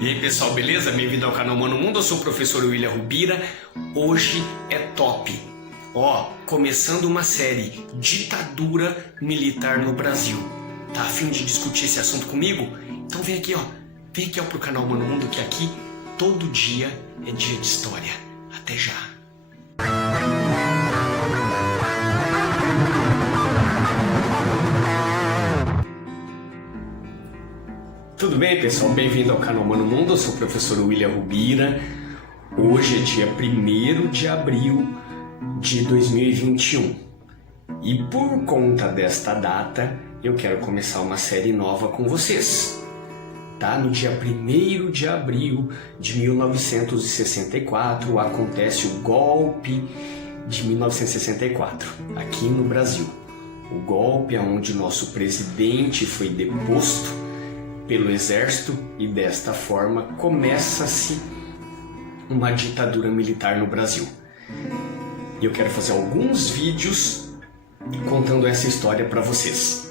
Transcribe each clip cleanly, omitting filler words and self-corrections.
E aí pessoal, beleza? Bem-vindo ao canal Mano Mundo, eu sou o professor William Rubira. Hoje é top! Ó, começando uma série, Ditadura Militar no Brasil. Tá a fim de discutir esse assunto comigo? Então vem aqui, ó. Vem aqui, ó, pro canal Mano Mundo, que aqui todo dia é dia de história. Até já! Tudo bem, pessoal? Bem-vindo ao canal Mano Mundo, eu sou o professor William Rubira. Hoje é dia 1º de abril de 2021 e por conta desta data eu quero começar uma série nova com vocês. Tá? No dia 1º de abril de 1964 acontece o golpe de 1964 aqui no Brasil. O golpe onde nosso presidente foi deposto pelo exército e desta forma começa-se uma ditadura militar no Brasil. E eu quero fazer alguns vídeos contando essa história para vocês,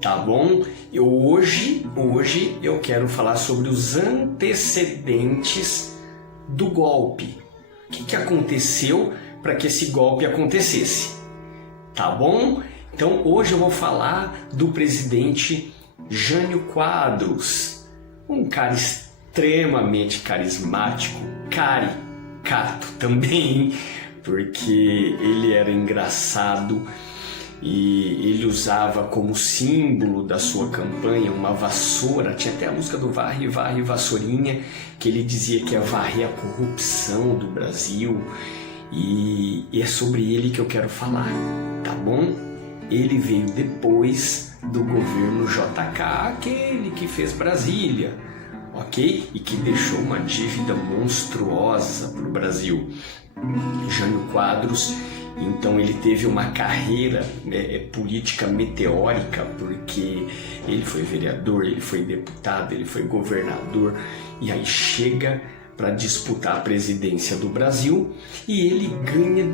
tá bom? Hoje eu quero falar sobre os antecedentes do golpe. O que aconteceu para que esse golpe acontecesse, tá bom? Então hoje eu vou falar do presidente Jânio Quadros, um cara extremamente carismático, caricato também, porque ele era engraçado e ele usava como símbolo da sua campanha uma vassoura. Tinha até a música do Varre, Varre, Vassourinha, que ele dizia que ia varrer a corrupção do Brasil, e é sobre ele que eu quero falar, tá bom? Ele veio depois do governo JK, aquele que fez Brasília, ok? E que deixou uma dívida monstruosa para o Brasil. Jânio Quadros, então ele teve uma carreira política meteórica, porque ele foi vereador, ele foi deputado, ele foi governador, e aí chega para disputar a presidência do Brasil e ele ganha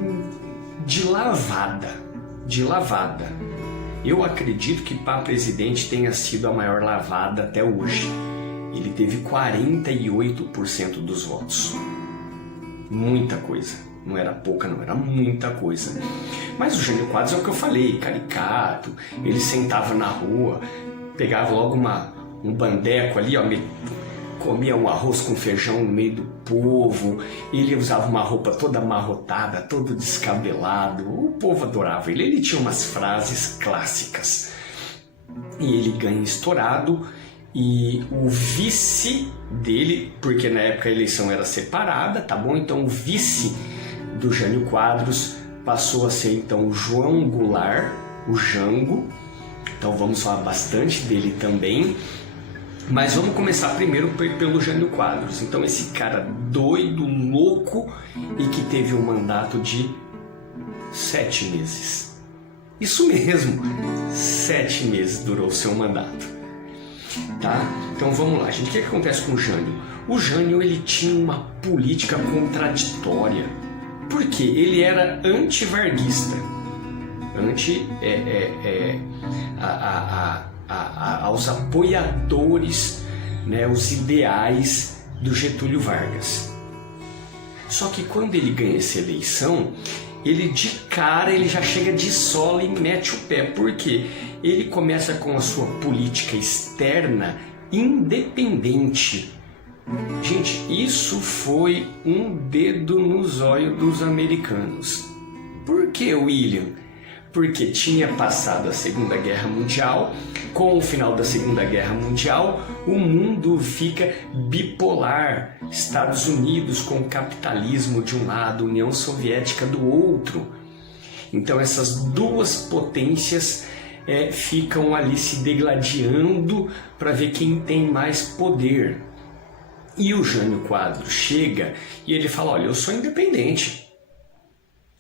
de lavada. Eu acredito que para presidente tenha sido a maior lavada até hoje. Ele teve 48% dos votos. Muita coisa. Não era pouca, não, era muita coisa. Mas o Jânio Quadros é o que eu falei, caricato. Ele sentava na rua, pegava logo um bandeco ali, ó, comia um arroz com feijão no meio do povo. Ele usava uma roupa toda amarrotada, todo descabelado. O povo adorava ele. Ele tinha umas frases clássicas. E ele ganha estourado. E o vice dele, porque na época a eleição era separada, tá bom? Então o vice do Jânio Quadros passou a ser então o João Goulart, o Jango. Então vamos falar bastante dele também. Mas vamos começar primeiro pelo Jânio Quadros. Então esse cara doido, louco e que teve um mandato de 7 meses. Isso mesmo, 7 meses durou o seu mandato. Tá? Então vamos lá, gente. O que acontece com o Jânio? O Jânio, ele tinha uma política contraditória. Por quê? Ele era anti-varguista, aos apoiadores, né, os ideais do Getúlio Vargas. Só que quando ele ganha essa eleição, ele de cara ele já chega de sola e mete o pé. Por quê? Ele começa com a sua política externa independente. Gente, isso foi um dedo no zóio dos americanos. Por que, William? Porque tinha passado a Segunda Guerra Mundial. Com o final da Segunda Guerra Mundial, o mundo fica bipolar. Estados Unidos com o capitalismo de um lado, União Soviética do outro. Então essas duas potências ficam ali se degladiando para ver quem tem mais poder. E o Jânio Quadros chega e ele fala, olha, eu sou independente.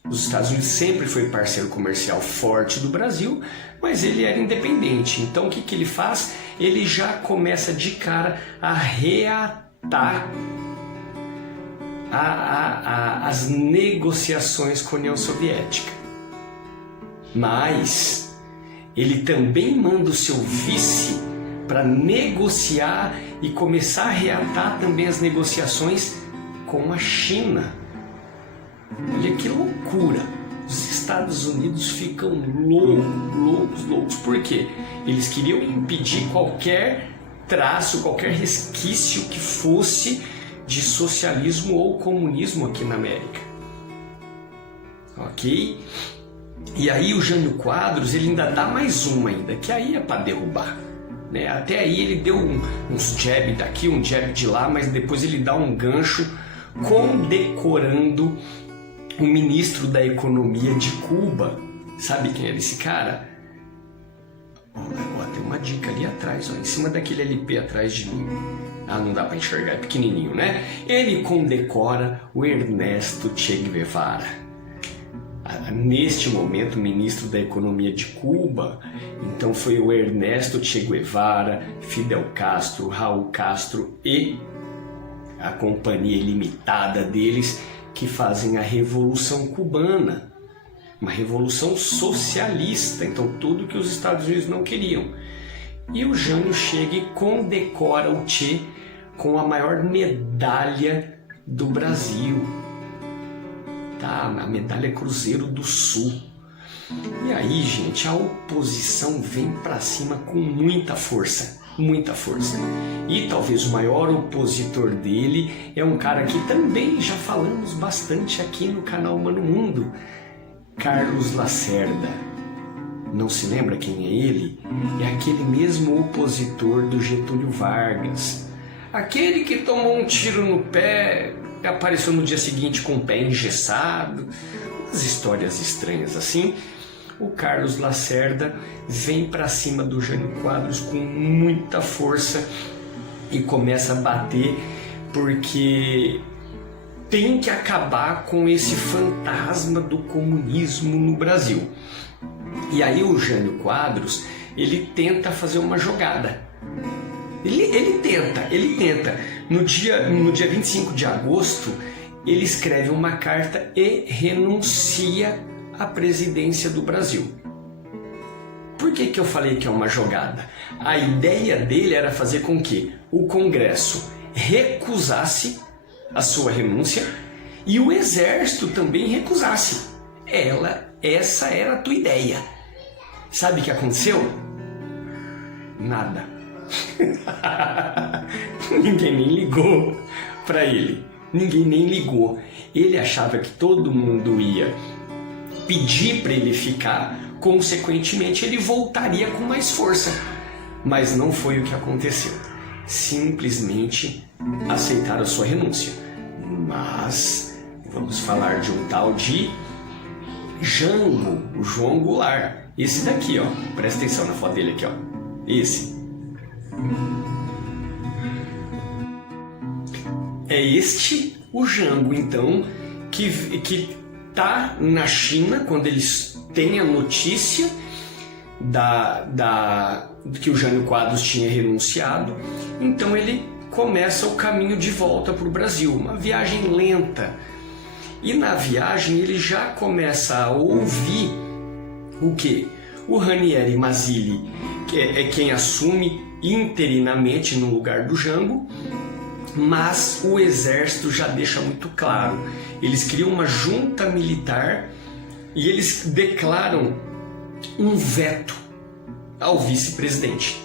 Os Estados Unidos sempre foi parceiro comercial forte do Brasil, mas ele era independente. Então o que ele faz? Ele já começa de cara a reatar as negociações com a União Soviética. Mas ele também manda o seu vice para negociar e começar a reatar também as negociações com a China. Olha que loucura! Os Estados Unidos ficam loucos. Por quê? Eles queriam impedir qualquer traço, qualquer resquício que fosse de socialismo ou comunismo aqui na América. Ok? E aí o Jânio Quadros, ele ainda dá mais uma ainda, que aí é para derrubar. Né? Até aí ele deu uns jab daqui, um jab de lá, mas depois ele dá um gancho condecorando o ministro da Economia de Cuba. Sabe quem era esse cara? Ó, tem uma dica ali atrás, ó, em cima daquele LP atrás de mim. Ah, não dá para enxergar, é pequenininho, né? Ele condecora o Ernesto Che Guevara. Neste momento, ministro da Economia de Cuba, então foi o Ernesto Che Guevara, Fidel Castro, Raul Castro e a companhia ilimitada deles que fazem a Revolução Cubana, uma revolução socialista, então tudo que os Estados Unidos não queriam. E o Jânio chega e condecora o Che com a maior medalha do Brasil, tá? A medalha Cruzeiro do Sul. E aí, gente, a oposição vem para cima com muita força. E talvez o maior opositor dele é um cara que também já falamos bastante aqui no canal Mano Mundo, Carlos Lacerda. Não se lembra quem é ele? É aquele mesmo opositor do Getúlio Vargas. Aquele que tomou um tiro no pé, apareceu no dia seguinte com o pé engessado. Umas histórias estranhas assim. O Carlos Lacerda vem para cima do Jânio Quadros com muita força e começa a bater porque tem que acabar com esse fantasma do comunismo no Brasil. E aí o Jânio Quadros, ele tenta fazer uma jogada. Ele tenta. No dia 25 de agosto, ele escreve uma carta e renuncia à presidência do Brasil. Por que eu falei que é uma jogada? A ideia dele era fazer com que o Congresso recusasse a sua renúncia e o Exército também recusasse. Essa era a tua ideia. Sabe o que aconteceu? Nada. Ninguém nem ligou para ele. Ninguém nem ligou. Ele achava que todo mundo ia pedir para ele ficar, consequentemente ele voltaria com mais força. Mas não foi o que aconteceu. Simplesmente aceitaram a sua renúncia. Mas vamos falar de um tal de Jango, o João Goulart. Esse daqui, ó. Presta atenção na foto dele aqui, ó. Esse. É este o Jango, então, que tá na China quando eles têm a notícia que o Jânio Quadros tinha renunciado. Então ele começa o caminho de volta para o Brasil, uma viagem lenta. E na viagem ele já começa a ouvir o quê? O Ranieri Mazzilli, que é quem assume interinamente no lugar do Jango, mas o exército já deixa muito claro. Eles criam uma junta militar e eles declaram um veto ao vice-presidente.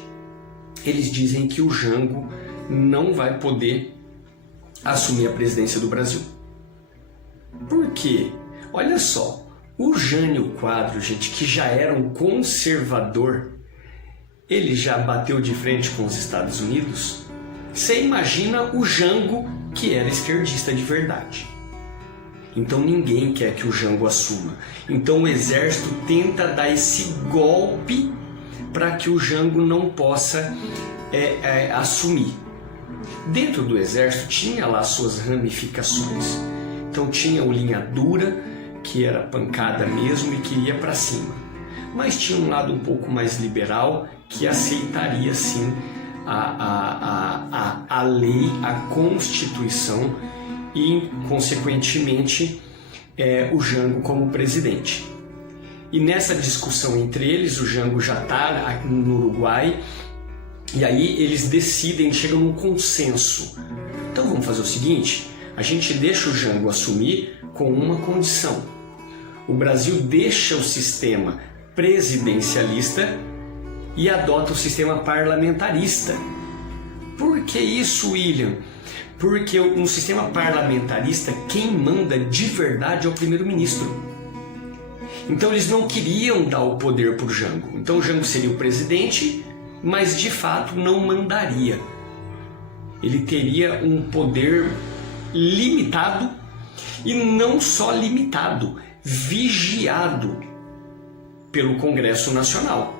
Eles dizem que o Jango não vai poder assumir a presidência do Brasil. Por quê? Olha só, o Jânio Quadros, gente, que já era um conservador, ele já bateu de frente com os Estados Unidos. Você imagina o Jango, que era esquerdista de verdade. Então ninguém quer que o Jango assuma. Então o exército tenta dar esse golpe para que o Jango não possa assumir. Dentro do exército tinha lá suas ramificações. Então tinha o linha dura, que era pancada mesmo e que ia para cima. Mas tinha um lado um pouco mais liberal, que aceitaria sim a lei, a Constituição e, consequentemente, o Jango como presidente. E nessa discussão entre eles, o Jango já está no Uruguai E aí eles decidem, chegam num consenso. Então vamos fazer o seguinte, a gente deixa o Jango assumir com uma condição. O Brasil deixa o sistema presidencialista e adota o sistema parlamentarista. Por que isso, William? Porque no sistema parlamentarista, quem manda de verdade é o primeiro-ministro. Então eles não queriam dar o poder para o Jango. Então o Jango seria o presidente, mas de fato não mandaria. Ele teria um poder limitado, e não só limitado, vigiado pelo Congresso Nacional.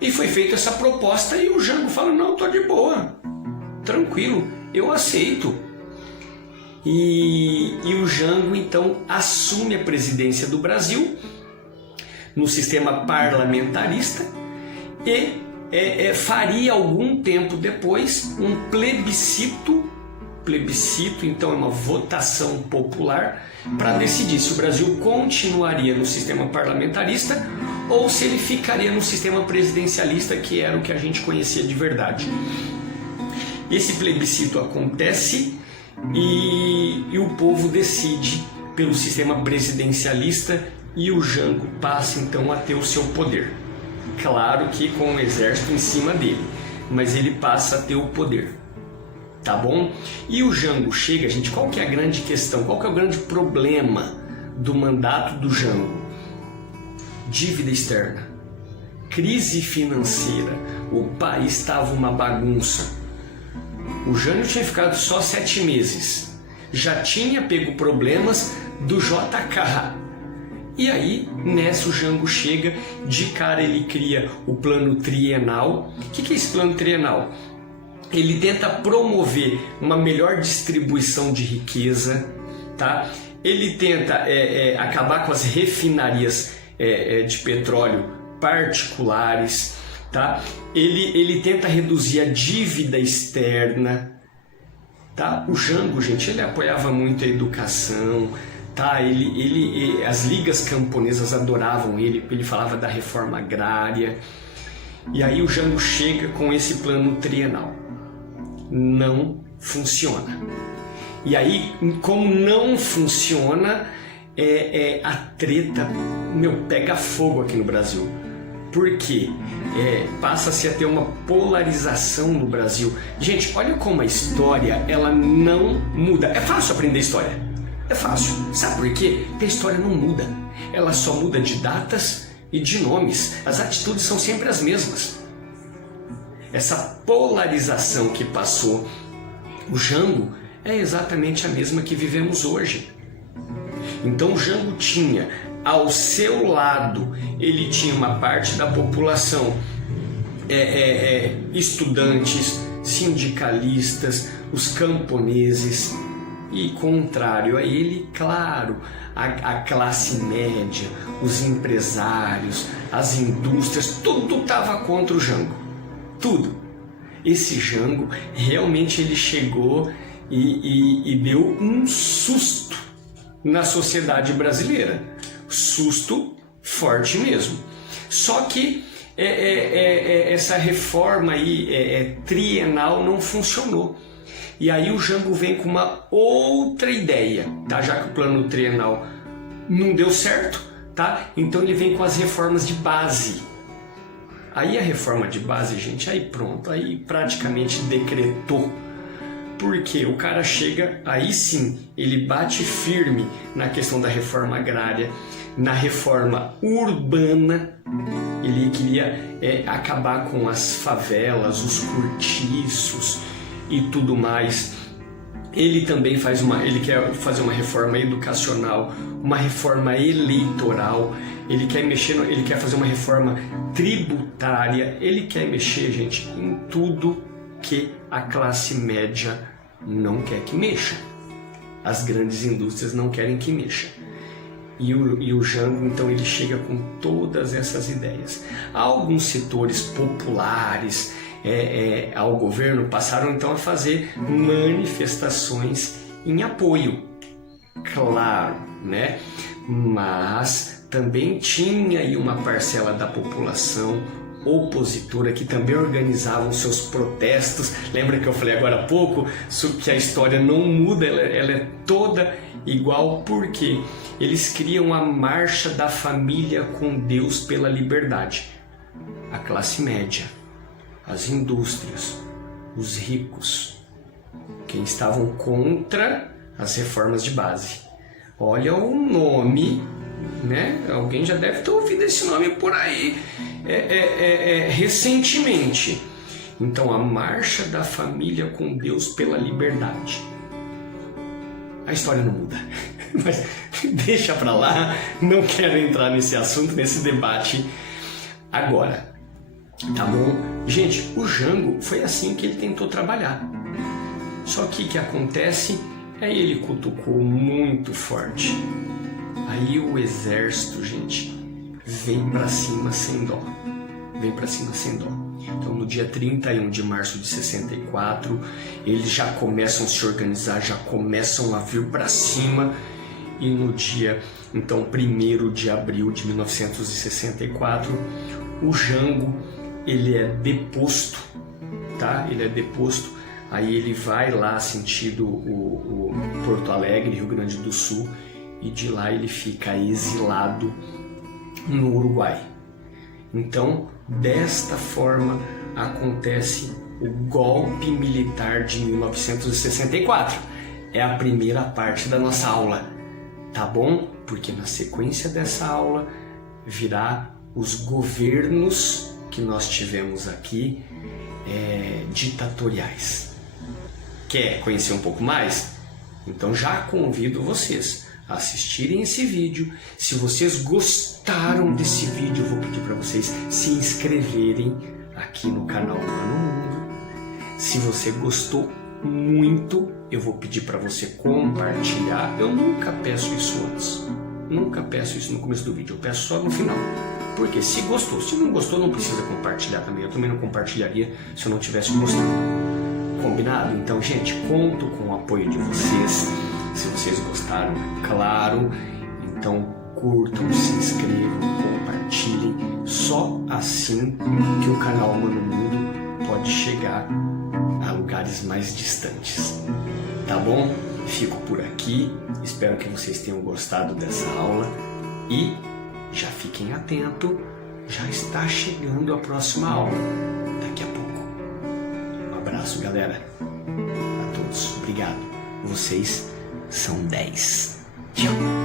E foi feita essa proposta e o Jango fala, não, tô de boa, tranquilo, eu aceito. E o Jango então assume a presidência do Brasil no sistema parlamentarista e faria algum tempo depois um plebiscito então é uma votação popular para decidir se o Brasil continuaria no sistema parlamentarista ou se ele ficaria no sistema presidencialista, que era o que a gente conhecia de verdade. Esse plebiscito acontece e o povo decide pelo sistema presidencialista e o Jango passa então a ter o seu poder. Claro que com o exército em cima dele, mas ele passa a ter o poder. Tá bom? E o Jango chega, gente, qual que é a grande questão? Qual que é o grande problema do mandato do Jango? Dívida externa, crise financeira, o país estava uma bagunça. O Jânio tinha ficado só 7 meses, já tinha pego problemas do JK. E aí, nessa o Jango chega, de cara ele cria o plano trienal. O que é esse plano trienal? Ele tenta promover uma melhor distribuição de riqueza, tá? Ele tenta acabar com as refinarias de petróleo particulares, tá? Ele tenta reduzir a dívida externa, tá? O Jango, gente, ele apoiava muito a educação, tá? As ligas camponesas adoravam ele, ele falava da reforma agrária. E aí o Jango chega com esse plano trienal. Não funciona. E aí, como não funciona, a treta, pega fogo aqui no Brasil. Por quê? Passa-se a ter uma polarização no Brasil. Gente, olha como a história, ela não muda. É fácil aprender história. É fácil. Sabe por quê? Porque a história não muda. Ela só muda de datas e de nomes. As atitudes são sempre as mesmas. Essa polarização que passou o Jango é exatamente a mesma que vivemos hoje. Então o Jango tinha ao seu lado, ele tinha uma parte da população, estudantes, sindicalistas, os camponeses, e contrário a ele, claro, a classe média, os empresários, as indústrias, tudo estava contra o Jango. Tudo. Esse Jango realmente ele chegou e deu um susto na sociedade brasileira. Susto forte mesmo. Só que essa reforma aí trienal não funcionou. E aí o Jango vem com uma outra ideia, tá? Já que o plano trienal não deu certo, tá? Então ele vem com as reformas de base. Aí a reforma de base, gente, aí pronto, aí praticamente decretou. Porque o cara chega, aí sim, ele bate firme na questão da reforma agrária, na reforma urbana. Ele queria acabar com as favelas, os cortiços e tudo mais. Ele também ele quer fazer uma reforma educacional, uma reforma eleitoral, ele quer fazer uma reforma tributária, ele quer mexer, gente, em tudo que a classe média não quer que mexa. As grandes indústrias não querem que mexa. E o Jango, então, ele chega com todas essas ideias. Alguns setores populares ao governo passaram então a fazer manifestações em apoio, claro, né? Mas também tinha aí uma parcela da população opositora que também organizavam seus protestos. Lembra que eu falei agora há pouco que a história não muda, ela é toda igual, porque eles criam a marcha da família com Deus pela liberdade. A classe média, as indústrias, os ricos, quem estavam contra as reformas de base. Olha o nome, né? Alguém já deve ter ouvido esse nome por aí recentemente. Então, a marcha da família com Deus pela liberdade. A história não muda, mas deixa pra lá, não quero entrar nesse assunto, nesse debate agora, tá bom? Gente, o Jango foi assim que ele tentou trabalhar. Só que o que acontece? Aí ele cutucou muito forte. Aí o exército, gente, vem pra cima sem dó. Vem pra cima sem dó. Então, no dia 31 de março de 64, eles já começam a se organizar, já começam a vir pra cima. E no dia, então, 1º de abril de 1964, o Jango, ele é deposto, tá? Ele é deposto. Aí ele vai lá sentido o Porto Alegre, Rio Grande do Sul, e de lá ele fica exilado no Uruguai. Então, desta forma, acontece o golpe militar de 1964. É a primeira parte da nossa aula, tá bom? Porque na sequência dessa aula virá os governos que nós tivemos aqui ditatoriais. Quer conhecer um pouco mais? Então já convido vocês a assistirem esse vídeo. Se vocês gostaram desse vídeo, eu vou pedir para vocês se inscreverem aqui no canal Mano Mundo. Se você gostou muito, eu vou pedir para você compartilhar. Eu nunca peço isso antes. Nunca peço isso no começo do vídeo. Eu peço só no final. Porque se gostou, se não gostou, não precisa compartilhar também. Eu também não compartilharia se eu não tivesse gostado. Combinado? Então, gente, conto com o apoio de vocês. Se vocês gostaram, é claro. Então, curtam, se inscrevam, compartilhem. Só assim que o canal Mano Mundo pode chegar a lugares mais distantes. Tá bom? Fico por aqui. Espero que vocês tenham gostado dessa aula. E já fiquem atentos. Já está chegando a próxima aula. Daqui a pouco. Um abraço, galera. A todos. Obrigado. Vocês são 10. Tchau.